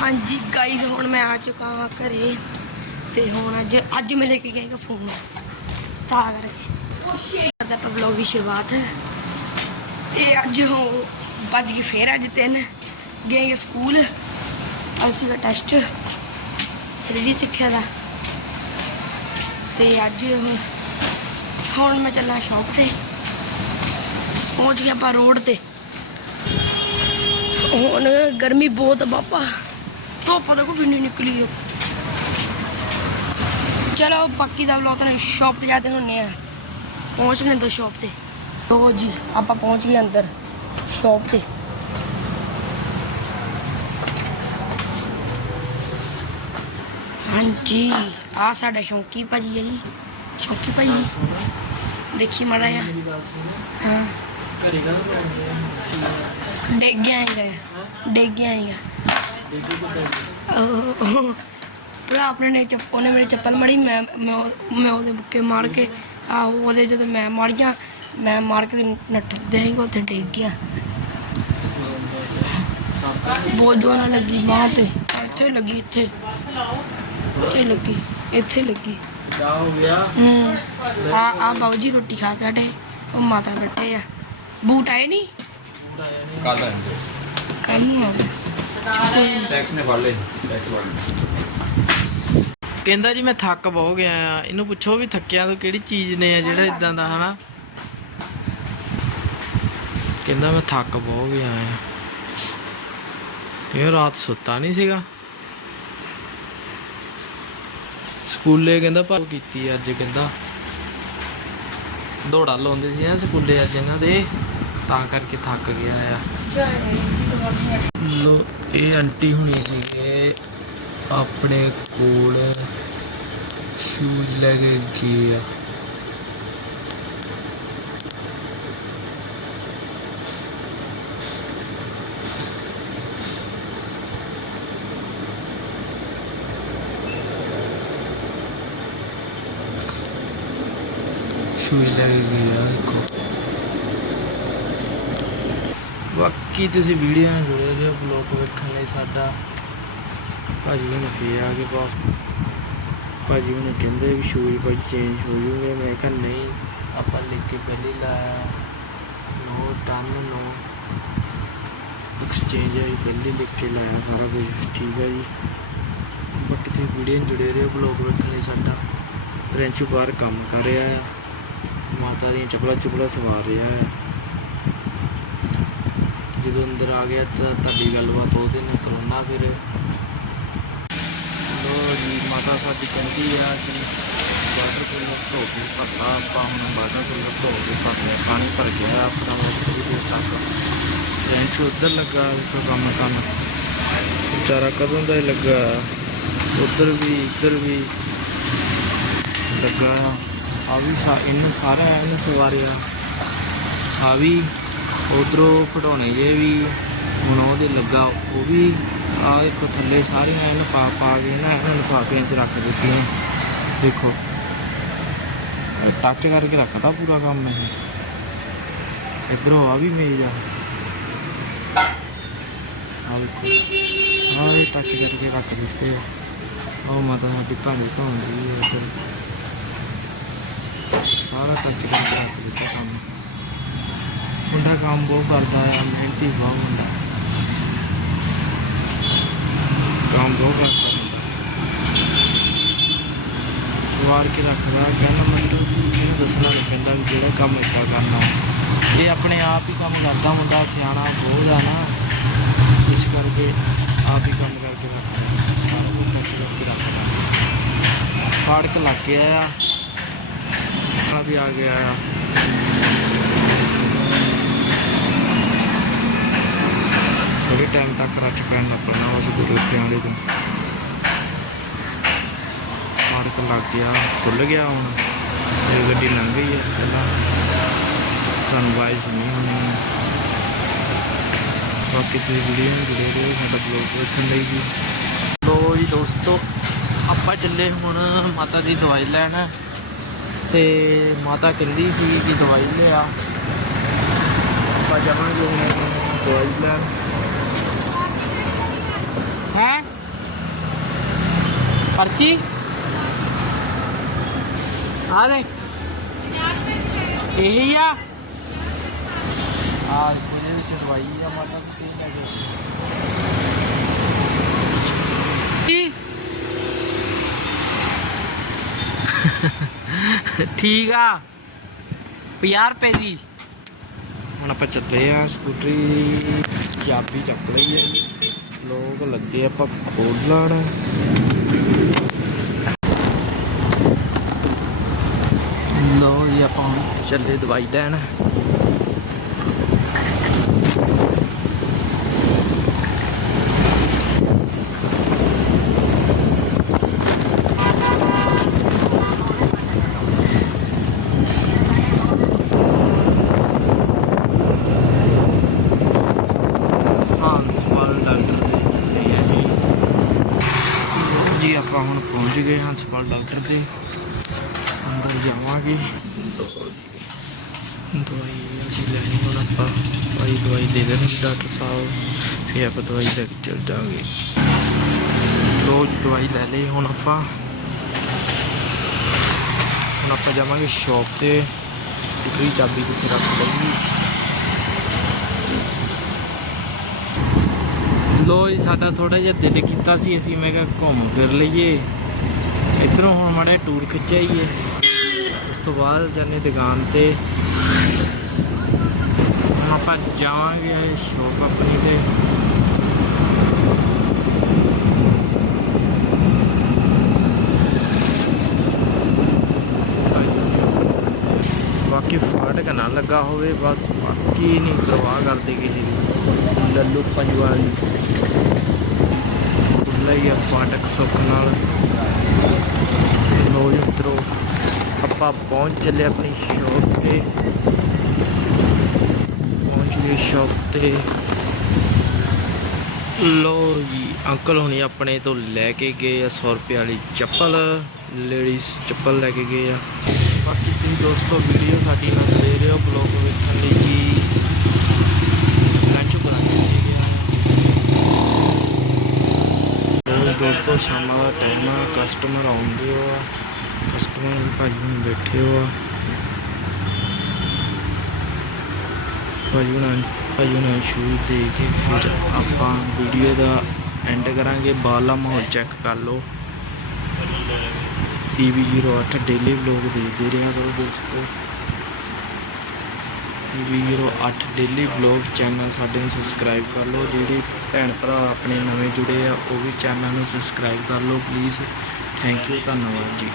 ਹਾਂਜੀ ਗਾਈਜ਼ ਹੁਣ ਮੈਂ ਆ ਚੁੱਕਾ ਹਾਂ ਘਰੇ ਤੇ ਹੁਣ ਅੱਜ ਅੱਜ ਮੈਂ ਲੈ ਕੇ ਗਏਗਾ ਫੋਨ ਤਾਂ ਕਰਕੇ। ਕਰਦਾ ਆਪਾਂ ਵਲੌਗ ਦੀ ਸ਼ੁਰੂਆਤ ਤੇ ਅੱਜ ਹੋ ਵੱਜ ਗਈ ਫੇਰ ਅੱਜ ਤਿੰਨ। ਗਏ ਸਕੂਲ। ਅੱਜ ਸੀਗਾ ਟੈਸਟ ਸਰੀਰੀ ਸਿੱਖਿਆ ਦਾ। ਤੇ ਅੱਜ ਹੁਣ- ਹੁਣ ਮੈਂ ਚੱਲਾਂ ਸ਼ੌਪ ਤੇ। ਪਹੁੰਚ ਗਿਆ ਆਪਾਂ ਰੋਡ ਤੇ। ਹੁਣ ਗਰਮੀ ਬਹੁਤ ਆ ਬਾਪਾ ਧੁੱਪ ਦੇਖੋ ਕਿੰਨੀ ਨਿਕਲੀ ਆ ਚਲੋ ਬਾਕੀ ਦਾ ਵਲੋਗ ਤਾਂ ਸ਼ਾਪ ਤੇ ਜਾਂਦੇ ਹੁੰਨੇ ਆ ਪਹੁੰਚ ਗਏ ਤਾਂ ਸ਼ਾਪ ਤੇ ਲੋ ਜੀ ਆਪਾਂ ਪਹੁੰਚ ਗਏ ਅੰਦਰ ਸ਼ਾਪ ਤੇ ਹਾਂਜੀ ਆ ਸਾਡਾ ਸ਼ੌਂਕੀ ਭਾਜੀ ਹੈ ਜੀ ਸ਼ੌਂਕੀ ਭਾਜੀ ਦੇਖੀ ਮਾੜਾ ਜਿਹਾ ਹਾਂ ਘਰੇ ਕਾ ਡਿੱਗ ਗਿਆ ਹੈਗਾ ਡਿੱਗ ਗਿਆ ਹੈਗਾ ਉਹ ਭਰਾ ਆਪਣੇ ਨੇ ਚੱਪ ਉਹਨੇ ਮੇਰੀ ਚੱਪਲ ਮਾਰੀ ਮੈਂ ਮੈਂ ਉਹ- ਮੈਂ ਉਹਦੇ ਮੁੱਕੇ ਮਾਰ ਕੇ ਆਹੋ ਉਹਦੇ ਜਦੋਂ ਮੈਂ ਮਾਰੀਆਂ ਮੈਂ ਮਾਰ ਕੇ ਨੱਠ ਦੇਂਗਾ ਉੱਥੇ ਡਿੱਗ ਗਿਆ। ਬਹੁਤ ਜੋਰ ਨਾਲ ਲੱਗੀ ਬਾਹ ਤੇ ਇੱਥੇ ਲੱਗੀ ਇੱਥੇ। ਇੱਥੇ ਲੱਗੀ ਇੱਥੇ ਲੱਗੀ। ਜਾ ਹੋ ਗਿਆ ਹੂੰ ਆ ਆ ਬਾਊ ਜੀ ਰੋਟੀ ਖਾ ਕੇ ਹਟੇ ਉਹ ਮਾਤਾ ਬੈਠੇ ਆ। ਬੂਟ ਆਏ ਨਹੀਂ ਕੱਲ ਆਏ ਕੱਲ ਨੂੰ ਆਉਣਾ ਟੈਕਸ ਨੇ ਫੜ ਲਏ ਟੈਕਸ ਫੜ ਲਏ। ਕਹਿੰਦਾ ਜੀ, ਮੈਂ ਥੱਕ ਬਹੁਤ ਗਿਆ ਆ। ਇਹਨੂੰ ਪੁੱਛੋ ਵੀ ਥੱਕਿਆ ਤੋਂ ਕਿਹੜੀ ਚੀਜ਼ ਨੇ ਆ, ਜਿਹੜਾ ਇਦਾਂ ਦਾ, ਹਨਾ? ਕਹਿੰਦਾ, ਮੈਂ ਥੱਕ ਬਹੁਤ ਗਿਆ ਆ। ਇਹ ਰਾਤ ਸੁੱਤਾ ਨਹੀਂ ਸੀਗਾ। ਸਕੂਲੇ ਕਹਿੰਦਾ, ਪਰ ਕੀਤੀ ਅੱਜ, ਕਹਿੰਦਾ। ਦੌੜਾ ਲਾਉਂਦੇ ਸੀ ਨਾ ਸਕੂਲੇ ਅੱਜ ਇਹਨਾਂ ਦੇ ਤਾਂ ਕਰਕੇ ਥੱਕ ਗਿਆ ਆ ਲੋ ਇਹ ਆਂਟੀ ਹੁਣੀ ਸੀਗੇ ਆਪਣੇ ਕੋਲ ਸ਼ੂਜ਼ ਲੈ ਕੇ ਗਏ ਆ ਸ਼ੂਜ਼ ਲੈ ਕੇ ਗਏ ਆ ਦੇਖੋ ਬਾਕੀ ਤੁਸੀਂ ਵੀਡੀਓ ਨਾਲ ਜੁੜੇ ਰਹੋ ਬਲੌਗ ਵੇਖਣ ਲਈ ਸਾਡਾ। ਭਾਜੀ ਹੁਣ ਫੇਰ ਆ ਗਏ ਬਾ ਭਾਜੀ ਹੁਣ ਕਹਿੰਦੇ ਵੀ ਸ਼ੂਜ਼ ਭਾਜੀ ਚੇਂਜ ਹੋ ਜੂਗੇ ਮੈਂ ਕਿਹਾ ਨਹੀਂ, ਆਪਾਂ ਲਿਖ ਕੇ ਪਹਿਲੀ ਲਾਇਆ। ਨੋ ਟਨ, ਨੋ ਐਕਸਚੇਂਜ ਹੈ ਪਹਿਲੇ ਲਿਖ ਕੇ ਲਾਇਆ ਸਾਰਾ ਕੁਝ ਠੀਕ ਹੈ ਜੀ। ਬਾਕੀ ਤੁਸੀਂ ਵੀਡੀਓ ਨਾਲ ਜੁੜੇ ਰਹੋ ਬਲੌਗ ਵੇਖਣ ਲਈ ਸਾਡਾ। ਰੈਂਚੂ ਬਾਹਰ ਕੰਮ ਕਰ ਰਿਹਾ ਹੈ। ਮਾਤਾ ਦੀਆਂ ਚਪਲਾ ਚੁਪਲਾ ਸਵਾਰ ਰਿਹਾ ਹੈ। ਜਦੋਂ ਅੰਦਰ ਆ ਗਿਆ ਤਾਂ ਤੁਹਾਡੀ ਗੱਲਬਾਤ ਉਹਦੇ ਨਾਲ ਕਰੋਨਾ ਫਿਰ। ਲੋ ਜੀ, ਮਾਤਾ ਸਾਡੀ ਕਹਿੰਦੀ ਆ ਕਿ ਵਾਟਰ ਕੂਲਰ ਧੋ ਕੇ ਭਰਨਾ ਆਪਾਂ ਹੁਣ ਵਾਟਰ ਕੂਲਰ ਧੋ ਕੇ ਭਰ ਪਾਣੀ ਭਰ ਗਿਆ ਆਪਣਾ ਵੈਸੇ ਦੇ ਤੱਕ ਰੈਂਚ ਉੱਧਰ ਲੱਗਾ ਵੇਖੋ ਕੰਮ ਕੰਮ ਵਿਚਾਰਾ ਕਦੋਂ ਦਾ ਹੀ ਲੱਗਾ? ਉੱਧਰ ਵੀ, ਇੱਧਰ ਵੀ ਲੱਗਾ। ਆ ਵੀ ਇਹਨੂੰ ਸਾਰਾ ਇਹਨੂੰ ਸਵਾਰਿਆ। ਆ ਵੀ ਉਧਰੋਂ ਖਡਾਉਣੇ ਜੇ ਵੀ, ਹੁਣ ਉਹਦੇ ਲੱਗਾ, ਉਹ ਵੀ ਆ ਇੱਕ ਥੱਲੇ ਸਾਰੀਆਂ ਇਹਨੂੰ ਪਾ ਪਾ ਕੇ ਨਾ ਇਹਨਾਂ ਲਿਫਾਫਿਆਂ 'ਚ ਰੱਖ ਦਿੱਤੀਆਂ। ਦੇਖੋ। ਟੱਚ ਕਰਕੇ ਰੱਖਦਾ ਪੂਰਾ ਕੰਮ ਇਹ। ਇਧਰੋਂ ਆ ਵੀ ਮੇਜ ਆ। ਆ ਦੇਖੋ। ਆ ਇਹ ਟੱਚ ਕਰਕੇ ਰੱਖ ਦਿੱਤੇ ਆ। ਉਹ ਮਾਤਾ ਸਾਡੀ ਭੰਗ ਧੋਂਦੀ ਹੈ ਸਾਰਾ ਟੱਚ ਕਰਕੇ ਰੱਖ ਦਿੱਤਾ ਕੰਮ। ਮੁੰਡਾ ਕੰਮ ਬਹੁਤ ਕਰਦਾ ਆ, ਮਿਹਨਤੀ ਬਹੁਤ ਹੁੰਦਾ ਕੰਮ ਬਹੁਤ ਕਰਦਾ ਮੁੰਡਾ। ਸਵਾਰ ਕੇ ਰੱਖਦਾ, ਕਹਿੰਦਾ ਮੈਨੂੰ ਇਹਨੂੰ ਦੱਸਣਾ ਨਹੀਂ ਪੈਂਦਾ ਵੀ ਜਿਹੜਾ ਕੰਮ ਇੱਦਾਂ ਕਰਨਾ। ਇਹ ਆਪਣੇ ਆਪ ਹੀ ਕੰਮ ਕਰਦਾ ਮੁੰਡਾ, ਸਿਆਣਾ ਬਹੁਤ ਆ ਨਾ। ਇਸ ਕਰਕੇ ਆਪ ਹੀ ਕੰਮ ਕਰਕੇ ਰੱਖਦਾ। ਸਾਰਾ ਕੁਝ ਕਰਕੇ ਰੱਖਦਾ। ਫਾੜਕ ਲੱਗ ਗਿਆ ਆ। ਵੀ ਆ ਗਿਆ ਆ। ਥੋੜੇ ਟਾਈਮ ਤੱਕ ਰੱਚ ਪੈਣ ਲੱਗ ਪੈਣਾ ਉਸ ਗੁਰੂਪਿਆਂ ਵਾਲੇ ਤੋਂ ਮਾਰਕ ਲੱਗ ਗਿਆ ਖੁੱਲ ਗਿਆ ਹੁਣ। ਇਹ ਗੱਡੀ ਲੰਘ ਗਈ ਹੈ ਪਹਿਲਾਂ। ਸਾਨੂੰ ਵਾਇਸ ਨਹੀਂ ਹੋਣੀ। ਬਾਕੀ ਤੁਸੀਂ ਵੀਡੀਓ ਨੂੰ ਜੁੜੇ ਰਹੋ ਸਾਡਾ ਬਲੌਗ ਵੇਖਣ ਲਈ ਜੀ ਲੋ ਜੀ ਦੋਸਤੋ, ਆਪਾਂ ਚੱਲੇ ਹੁਣ ਮਾਤਾ ਦੀ ਦਵਾਈ ਲੈਣ। ਤੇ ਮਾਤਾ ਕਹਿੰਦੀ ਸੀ ਕਿ ਦਵਾਈ ਲਿਆ। ਆਪਾਂ ਜਾਵਾਂਗੇ ਹੁਣ ਦਵਾਈ ਲੈਣ। ਹੈ। ਪਰਚੀ? ਆ ਦੇ। ਇਹੀ ਆ। ਆ ਇਹਦੇ ਵਿੱਚ ਦਵਾਈ ਆ ਮਾਤਾ ਤੁਸੀਂ ਲੈ ਕੇ? ਠੀਕ ਆ। 50 ਰੁਪਏ ਦੀ। ਹੁਣ ਆਪਾਂ ਚੱਲੇ ਆ ਸਕੂਟਰੀ। ਚਾਬੀ ਚੱਕ ਲਈ ਆ। ਲੋਕ ਲੱਗੇ ਆਪਾਂ ਖੋਲਣ ਲੋ ਜੀ ਆਪਾਂ ਚੱਲੇ ਦਵਾਈ ਲੈਣ ਹੰਸਪਾਲ ਡਾਕਟਰ ਦੇ ਚੱਲੇ ਆ ਜੀ ਜੀ ਆਪਾਂ ਹੁਣ ਹੰਸਪਾਲ ਡਾਕਟਰ ਦੇ। ਅੰਦਰ ਜਾਵਾਂਗੇ। ਦਵਾਈ ਅਸੀਂ ਲੈਣੀ ਹੁਣ ਆਪਾਂ। ਭਾਈ ਦਵਾਈ ਦੇ ਦੇਣਗੇ ਡਾਕਟਰ ਸਾਹਿਬ। ਫਿਰ ਆਪਾਂ ਦਵਾਈ ਲੈ ਕੇ ਚੱਲ ਜਾਵਾਂਗੇ। ਰੋਜ਼ ਦਵਾਈ ਲੈ ਲਈ ਹੁਣ ਆਪਾਂ। ਹੁਣ ਆਪਾਂ ਜਾਵਾਂਗੇ ਸ਼ਾਪ ਤੇ। ਸਕੂਟਰੀ ਚਾਬੀ ਕਿੱਥੇ ਰੱਖ ਲਈਏ। ਲੋ ਜੀ, ਸਾਡਾ ਥੋੜਾ ਜਿਹਾ ਦਿਲ ਕੀਤਾ ਸੀ, ਅਸੀਂ ਮੈਂ ਕਿਹਾ ਘੁੰਮ ਫਿਰ ਲਈਏ। ਇਧਰੋਂ ਹੁਣ ਮਾੜਾ ਖਿੱਚਿਆ ਹੀ ਹੈ ਉਸ ਤੋਂ ਬਾਅਦ ਜਾਨੇ ਦੁਕਾਨ ਤੇ। ਹੁਣ ਆਪਾਂ ਜਾਵਾਂਗੇ ਸ਼ੋਪ ਆਪਣੀ ਤੇ। ਬਾਕੀ ਫਾਟਕ ਨਾ ਲੱਗਾ ਹੋਵੇ, ਬਸ ਬਾਕੀ ਨਹੀਂ ਪਰਵਾਹ ਕਰਦੇ ਕਿਸੇ ਦੀ। ਲੱਲੂ ਪੰਜਵਾਲੀ। ਖੁੱਲ੍ਹਾ ਹੀ ਆ ਫਾਟਕ ਸੁੱਖ ਨਾਲ। ਲੋ ਜੀ ਮਿੱਤਰੋ, ਆਪਾਂ ਪਹੁੰਚ ਚੱਲੇ ਆਪਣੀ ਸ਼ੌਪ ਤੇ। ਪਹੁੰਚ ਗਏ ਸ਼ੌਪ ਤੇ। ਲੋ ਜੀ ਅੰਕਲ ਹੁਣੀ ਆਪਣੇ ਤੋਂ ਲੈ ਕੇ ਗਏ ਆ 100 ਰੁਪਏ ਵਾਲੀ ਚੱਪਲ। ਲੇਡੀਜ਼ ਚੱਪਲ ਲੈ ਕੇ ਗਏ ਆ। ਬਾਕੀ ਤੁਸੀਂ ਦੋਸਤੋ ਵੀਡੀਓ ਸਾਡੀ ਨਾਲ ਦੇ ਰਹੇ ਹੋ ਬਲੌਗ ਵੇਖਣ ਲਈ ਜੀ। ਲੰਚ ਬਣਾ ਕੇ ਦੋਸਤੋ, ਸ਼ਾਮ ਟਾਈਮ ਆ ਕਸਟਮਰ ਆਉਂਦੇ ਹੋ ਆ ਕਸਟਮਰ ਵੀ ਭਾਜੀ ਹੁਣ ਬੈਠੇ ਹੋ ਆ। ਭਾਜੀ ਹੁਣ ਭਾਜੀ ਹੁਣ ਸ਼ੂਜ਼ ਦੇ ਕੇ ਫਿਰ ਆਪਾਂ ਵੀਡੀਓ ਦਾ ਐਂਡ ਕਰਾਂਗੇ ਬਾਹਰਲਾ ਮਾਹੌਲ ਚੈੱਕ ਕਰ ਲਓ। ਪੀਵੀ 08 ਡੇਲੀ ਵਲੌਗ ਦੇਖਦੇ ਰਿਹਾ ਕਰੋ ਦੋਸਤੋ। ਪੀਵੀ 08 ਡੇਲੀ ਵਲੌਗ ਚੈਨਲ ਸਾਡੇ ਨੂੰ ਸਬਸਕ੍ਰਾਈਬ ਕਰ ਲਓ। ਜਿਹੜੇ ਭੈਣ ਭਰਾ ਆਪਣੇ ਨਵੇਂ ਜੁੜੇ ਆ, ਉਹ ਵੀ ਚੈਨਲ ਨੂੰ ਸਬਸਕ੍ਰਾਈਬ ਕਰ ਲਓ। ਪਲੀਜ਼ ਥੈਂਕ ਯੂ ਧੰਨਵਾਦ ਜੀ।